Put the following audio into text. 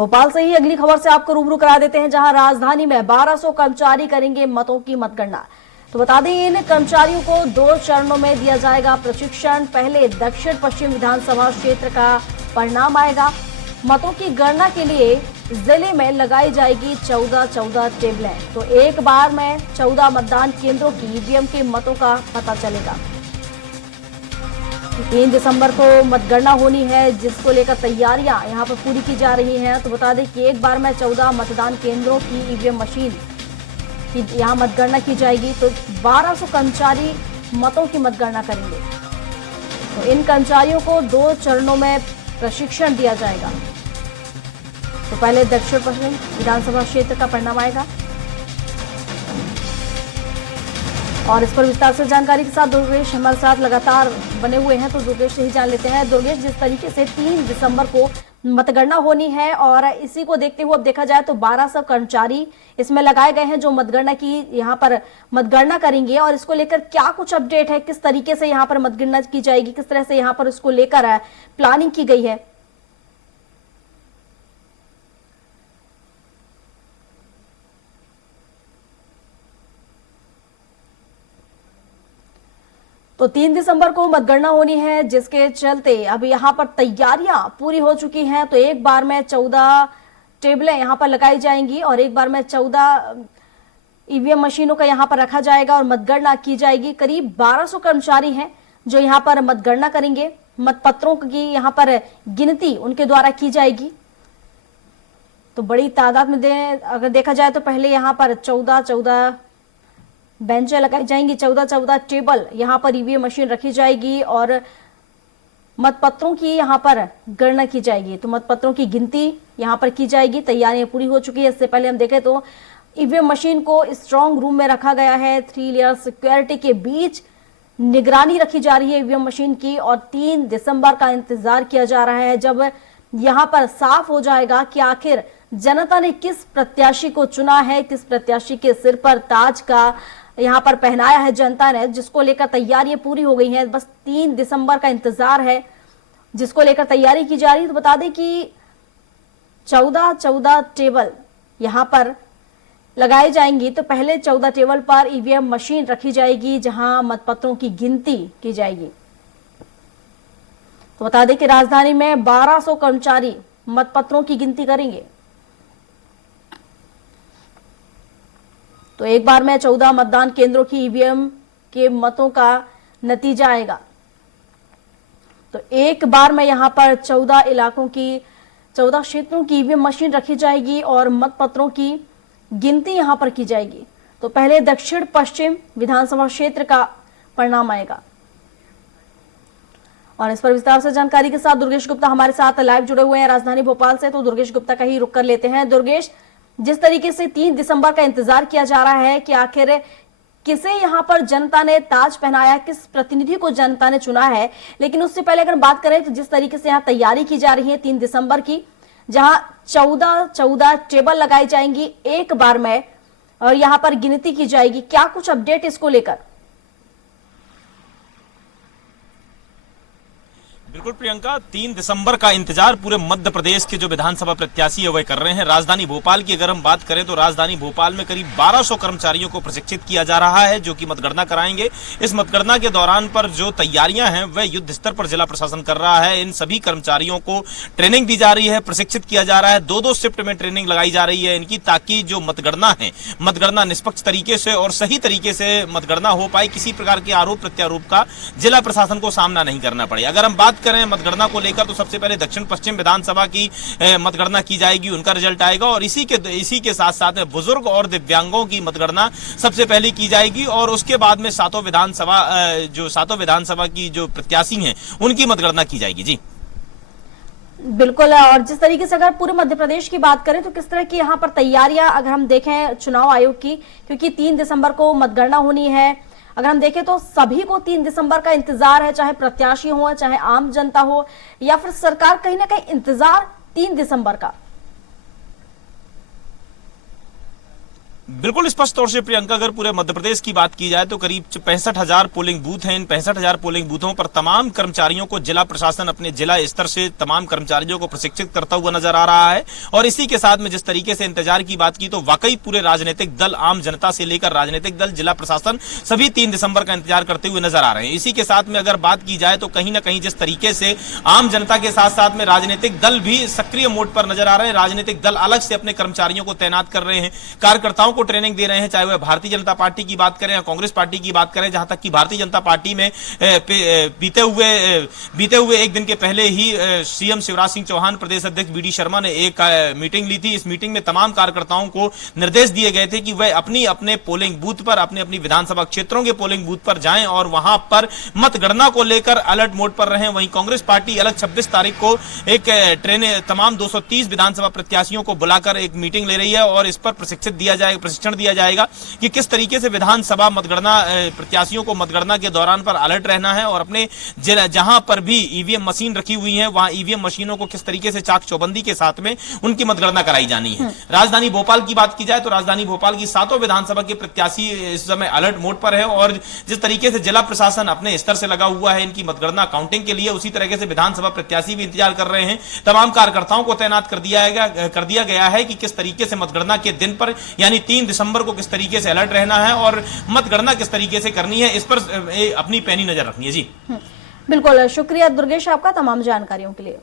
भोपाल से ही अगली खबर से आपको रूबरू करा देते हैं, जहां राजधानी में 1200 कर्मचारी करेंगे मतों की मतगणना। तो बता दें, इन कर्मचारियों को 2 चरणों में दिया जाएगा प्रशिक्षण। पहले दक्षिण पश्चिम विधानसभा क्षेत्र का परिणाम आएगा। मतों की गणना के लिए जिले में लगाई जाएगी 14 टेबलें। तो एक बार में 14 मतदान केंद्रों की ईवीएम के मतों का पता चलेगा। 3 दिसंबर को मतगणना होनी है, जिसको लेकर तैयारियां यहां पर पूरी की जा रही हैं। तो बता दें कि एक बार में 14 मतदान केंद्रों की ईवीएम मशीन की यहां मतगणना की जाएगी। तो 1200 कर्मचारी मतों की मतगणना करेंगे। तो इन कर्मचारियों को 2 चरणों में प्रशिक्षण दिया जाएगा। तो पहले दक्षिण पश्चिम विधानसभा क्षेत्र का परिणाम आएगा और इस पर विस्तार से जानकारी के साथ दुर्गेश हमारे साथ लगातार बने हुए हैं। तो दुर्गेश से ही जान लेते हैं। दुर्गेश, जिस तरीके से 3 दिसंबर को मतगणना होनी है और इसी को देखते हुए अब देखा जाए तो 1200 कर्मचारी इसमें लगाए गए हैं जो मतगणना की यहाँ पर मतगणना करेंगे। और इसको लेकर क्या कुछ अपडेट है, किस तरीके से यहाँ पर मतगणना की जाएगी, किस तरह से यहाँ पर इसको लेकर प्लानिंग की गई है? तो 3 दिसंबर को मतगणना होनी है, जिसके चलते अब यहाँ पर तैयारियां पूरी हो चुकी हैं। तो एक बार में 14 टेबलें यहाँ पर लगाई जाएंगी और एक बार में 14 ईवीएम मशीनों का यहाँ पर रखा जाएगा और मतगणना की जाएगी। करीब 1200 कर्मचारी हैं जो यहाँ पर मतगणना करेंगे। मतपत्रों की यहाँ पर गिनती उनके द्वारा की जाएगी। तो बड़ी तादाद में अगर देखा जाए तो पहले यहाँ पर 14 बेंचें लगाई जाएंगी, 14 टेबल यहाँ पर ईवीएम मशीन रखी जाएगी और मतपत्रों की यहाँ पर गणना की जाएगी। तो मतपत्रों की गिनती यहाँ पर की जाएगी। तैयारियां पूरी हो चुकी है। इससे पहले हम देखें तो ईवीएम मशीन को स्ट्रांग रूम में रखा गया है। 3 लेयर सिक्योरिटी के बीच निगरानी रखी जा रही है ईवीएम मशीन की और 3 दिसंबर का इंतजार किया जा रहा है, जब यहाँ पर साफ हो जाएगा कि आखिर जनता ने किस प्रत्याशी को चुना है, किस प्रत्याशी के सिर पर ताज का यहाँ पर पहनाया है जनता ने, जिसको लेकर तैयारियां पूरी हो गई हैं। बस 3 दिसंबर का इंतजार है, जिसको लेकर तैयारी की जा रही है। तो बता दें कि 14 टेबल यहाँ पर लगाई जाएंगी। तो पहले 14 टेबल पर ईवीएम मशीन रखी जाएगी, जहां मतपत्रों की गिनती की जाएगी। तो बता दें कि राजधानी में 1200 कर्मचारी मतपत्रों की गिनती करेंगे। तो एक बार में 14 मतदान केंद्रों की ईवीएम के मतों का नतीजा आएगा। तो एक बार में यहां पर 14 इलाकों की 14 क्षेत्रों की ईवीएम मशीन रखी जाएगी और मतपत्रों की गिनती यहां पर की जाएगी। तो पहले दक्षिण पश्चिम विधानसभा क्षेत्र का परिणाम आएगा और इस पर विस्तार से जानकारी के साथ दुर्गेश गुप्ता हमारे साथ लाइव जुड़े हुए हैं राजधानी भोपाल से। तो दुर्गेश गुप्ता का ही रुक कर लेते हैं। दुर्गेश, जिस तरीके से 3 दिसंबर का इंतजार किया जा रहा है कि आखिर किसे यहाँ पर जनता ने ताज पहनाया, किस प्रतिनिधि को जनता ने चुना है, लेकिन उससे पहले अगर बात करें तो जिस तरीके से यहाँ तैयारी की जा रही है 3 दिसंबर की, जहां 14 टेबल लगाई जाएंगी एक बार में और यहाँ पर गिनती की जाएगी, क्या कुछ अपडेट इसको लेकर? बिल्कुल प्रियंका, 3 दिसंबर का इंतजार पूरे मध्य प्रदेश के जो विधानसभा प्रत्याशी है वह कर रहे हैं। राजधानी भोपाल की अगर हम बात करें तो राजधानी भोपाल में करीब 1200 कर्मचारियों को प्रशिक्षित किया जा रहा है, जो कि मतगणना कराएंगे। इस मतगणना के दौरान पर जो तैयारियां हैं वह युद्ध स्तर पर जिला प्रशासन कर रहा है। इन सभी कर्मचारियों को ट्रेनिंग दी जा रही है, प्रशिक्षित किया जा रहा है। 2-2 शिफ्ट में ट्रेनिंग लगाई जा रही है इनकी, ताकि जो मतगणना है, मतगणना निष्पक्ष तरीके से और सही तरीके से मतगणना हो पाए, किसी प्रकार के आरोप प्रत्यारोप का जिला प्रशासन को सामना नहीं करना पड़े। अगर हम बात करें मतगणना को लेकर तो सबसे पहले दक्षिण पश्चिम विधानसभा की मतगणना की जाएगी, उनका रिजल्ट आएगा और इसी के साथ साथ बुजुर्ग और दिव्यांगों की मतगणना सबसे पहले की जाएगी और उसके बाद में सातों विधानसभा की जो प्रत्याशी हैं उनकी मतगणना की जाएगी। जी बिल्कुल। और जिस तरीके से अगर पूरे मध्य प्रदेश की बात करें तो किस तरह की यहाँ पर तैयारियां अगर हम देखें चुनाव आयोग की, क्योंकि 3 दिसंबर को मतगणना होनी है। अगर हम देखें तो सभी को 3 दिसंबर का इंतजार है, चाहे प्रत्याशी हो, चाहे आम जनता हो या फिर सरकार, कहीं ना कहीं इंतजार 3 दिसंबर का। बिल्कुल स्पष्ट तौर से प्रियंका, अगर पूरे मध्य प्रदेश की बात की जाए तो करीब 65,000 पोलिंग बूथ हैं। इन 65,000 पोलिंग बूथों पर तमाम कर्मचारियों को जिला प्रशासन अपने जिला स्तर से तमाम कर्मचारियों को प्रशिक्षित करता हुआ नजर आ रहा है। और इसी के साथ में जिस तरीके से इंतजार की बात की तो वाकई पूरे राजनीतिक दल, आम जनता से लेकर राजनीतिक दल, जिला प्रशासन सभी 3 दिसंबर का इंतजार करते हुए नजर आ रहे हैं। इसी के साथ में अगर बात की जाए तो कहीं ना कहीं जिस तरीके से आम जनता के साथ साथ में राजनीतिक दल भी सक्रिय मोड पर नजर आ रहे हैं, राजनीतिक दल अलग से अपने कर्मचारियों को तैनात कर रहे हैं, कार्यकर्ताओं को ट्रेनिंग दे रहे हैं, चाहे वह भारतीय जनता पार्टी की बात करें या कांग्रेस पार्टी की बात करें। जहां तक कि भारतीय जनता पार्टी में बीते हुए एक दिन के पहले ही सीएम शिवराज सिंह चौहान, प्रदेश अध्यक्ष बीडी शर्मा ने एक मीटिंग ली थी। इस मीटिंग में तमाम कार्यकर्ताओं को निर्देश दिए गए थे कि वह अपनी अपने पोलिंग बूथ पर, अपने अपनी विधानसभा क्षेत्रों के पोलिंग बूथ पर जाएं और वहां पर मतगणना को लेकर अलर्ट मोड पर रहें। वहीं कांग्रेस पार्टी अलग 26 तारीख को एक तमाम 230 विधानसभा प्रत्याशियों को बुलाकर एक मीटिंग ले रही है और इस पर प्रशिक्षण दिया जाएगा कि किस तरीके से विधानसभा मतगणना प्रत्याशियों को मतगणना के दौरान पर अलर्ट रहना है और अपने जहां पर भी ईवीएम मशीन रखी हुई है वहां ईवीएम मशीनों को किस तरीके से चाक चौबंदी के साथ में उनकी मतगणना कराई जानी है। राजधानी भोपाल की बात की जाए तो राजधानी भोपाल की 7 विधानसभा के प्रत्याशी इस समय अलर्ट मोड पर है और जिस तरीके से जिला प्रशासन अपने स्तर से लगा हुआ है इनकी मतगणना काउंटिंग के लिए, उसी तरीके से विधानसभा प्रत्याशी भी इंतजार कर रहे हैं। तमाम कार्यकर्ताओं को तैनात कर दिया गया है कि किस तरीके से मतगणना के दिन पर यानी 3 दिसंबर को किस तरीके से अलर्ट रहना है और मतगणना किस तरीके से करनी है, इस पर अपनी पैनी नजर रखनी है। जी बिल्कुल, शुक्रिया दुर्गेश आपका तमाम जानकारियों के लिए।